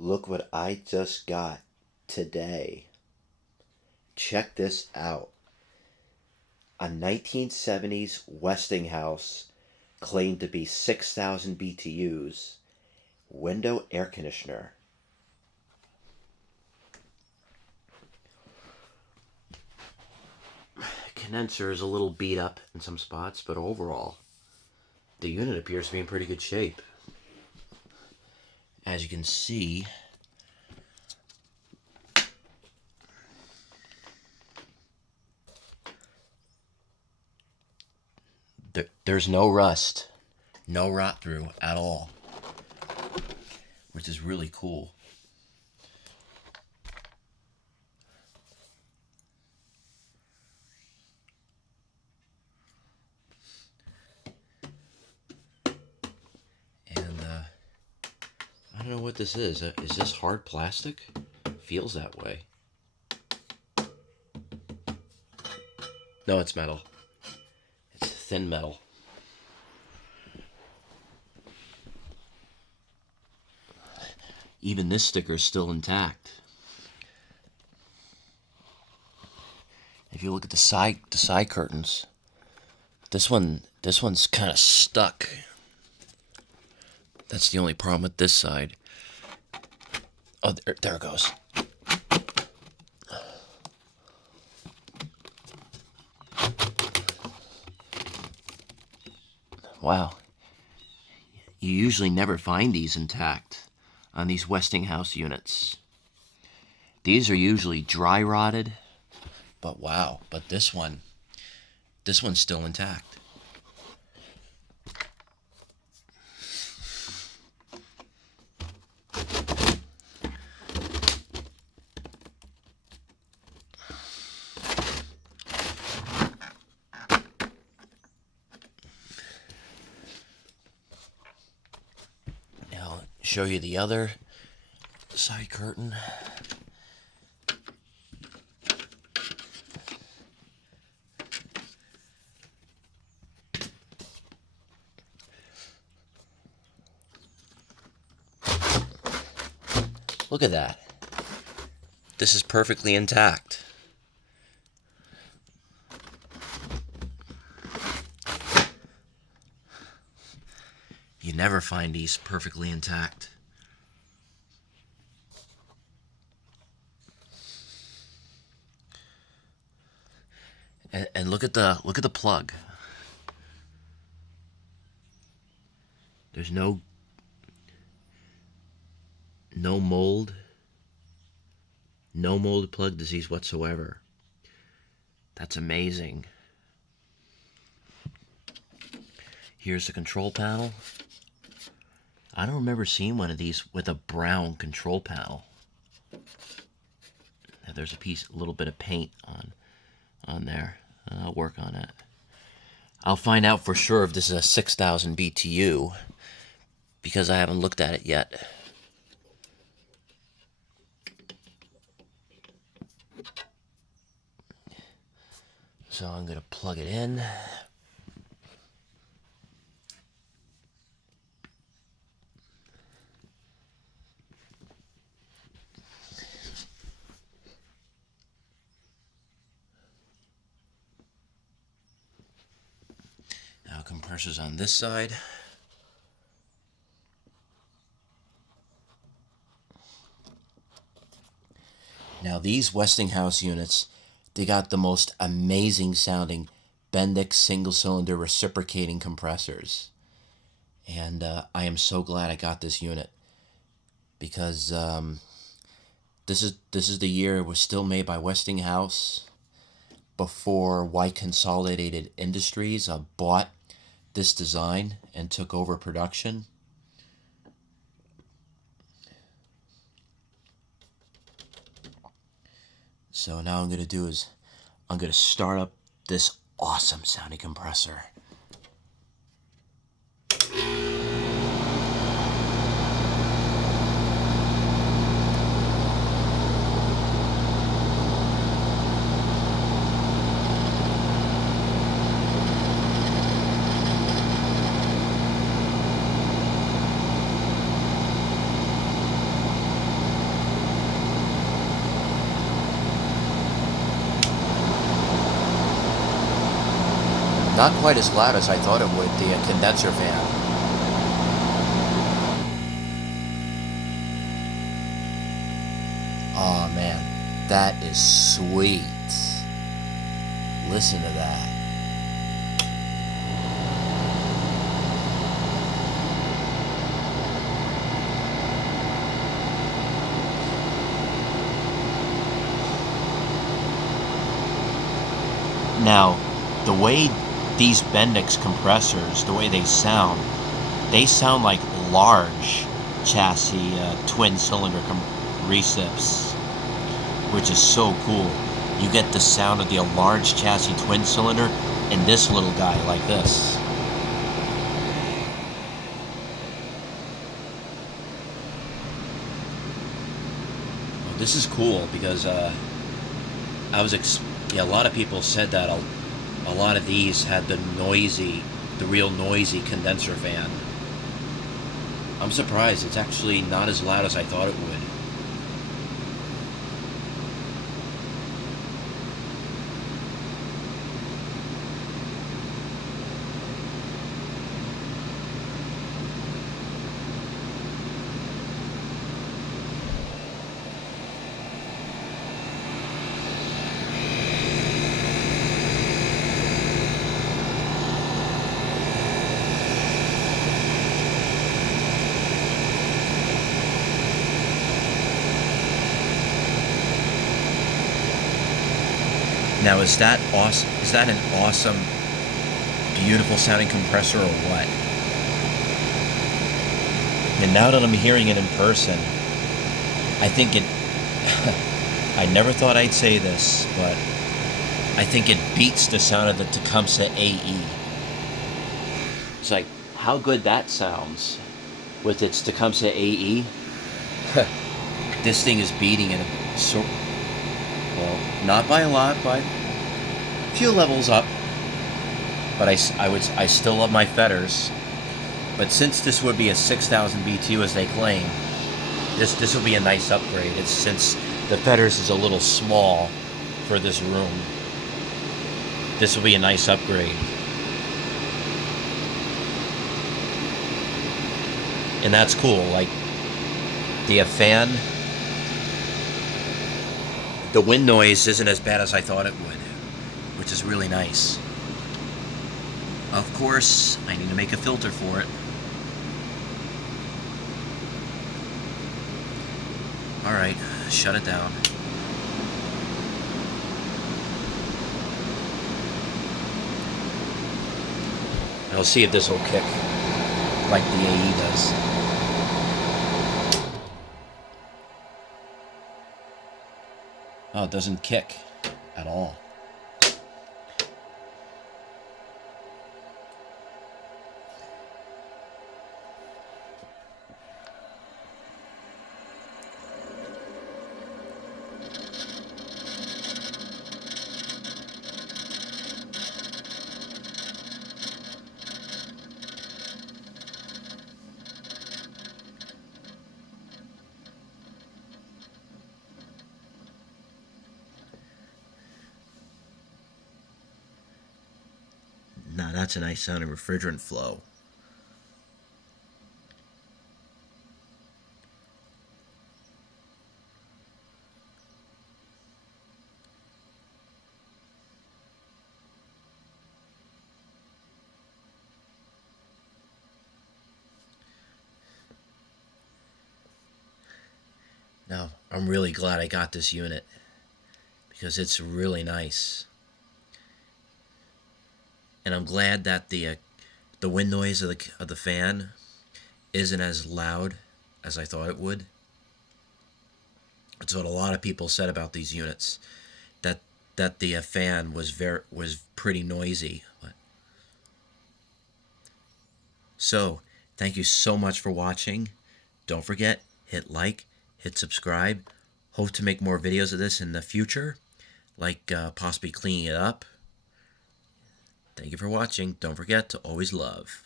Look what I just got today. Check this out. A 1970s Westinghouse claimed to be 6,000 BTUs window air conditioner. Condenser is a little beat up in some spots, but overall, the unit appears to be in pretty good shape. As you can see, there's no rust, no rot through at all, which is really cool. And I don't know what this is. Is this hard plastic? Feels that way. No, it's metal. It's thin metal. Even this sticker is still intact. If you look at the side curtains, this one's kind of stuck. That's the only problem with this side. Oh, there it goes. Wow. You usually never find these intact on these Westinghouse units. These are usually dry rotted, but wow, but this one's still intact. Now, show you the other side curtain. Look at that. This is perfectly intact. You never find these perfectly intact. And look at the plug. There's no mold, no mold plug disease whatsoever. That's amazing. Here's the control panel. I don't remember seeing one of these with a brown control panel. Now there's a little bit of paint on there. I'll work on it. I'll find out for sure if this is a 6,000 BTU because I haven't looked at it yet. So I'm going to plug it in. Now compressors on this side. Now these Westinghouse units, they got the most amazing sounding Bendix single cylinder reciprocating compressors. And I am so glad I got this unit because this is the year it was still made by Westinghouse before White Consolidated Industries bought this design and took over production. So now I'm going to do is I'm going to start up this awesome sounding compressor. Not quite as loud as I thought it would, the condenser fan. Oh man, that is sweet. Listen to that. Now, the way these Bendix compressors, the way they sound like large chassis twin cylinder recips, which is so cool. You get the sound of the large chassis twin cylinder and this little guy like this. This is cool because a lot of people said that a lot of these had the real noisy condenser fan. I'm surprised it's actually not as loud as I thought it would. Now, is that awesome? Is that an awesome, beautiful sounding compressor or what? And now that I'm hearing it in person, I think it. I never thought I'd say this, but I think it beats the sound of the Tecumseh AE. It's like how good that sounds with its Tecumseh AE. This thing is beating it. So, well, not by a lot, but a few levels up. But I still love my Fetters. But since this would be a 6,000 BTU as they claim, this will be a nice upgrade. It's since the Fetters is a little small for this room. This will be a nice upgrade. And that's cool. Like the fan, the wind noise isn't as bad as I thought it would, which is really nice. Of course, I need to make a filter for it. Alright, shut it down. I'll see if this will kick like the AE does. Oh, it doesn't kick at all. Now that's a nice sounding refrigerant flow. Now, I'm really glad I got this unit because it's really nice. And I'm glad that the wind noise of the fan isn't as loud as I thought it would. That's what a lot of people said about these units, that the fan was pretty noisy. So, thank you so much for watching. Don't forget, hit like, hit subscribe. Hope to make more videos of this in the future, like possibly cleaning it up. Thank you for watching. Don't forget to always love.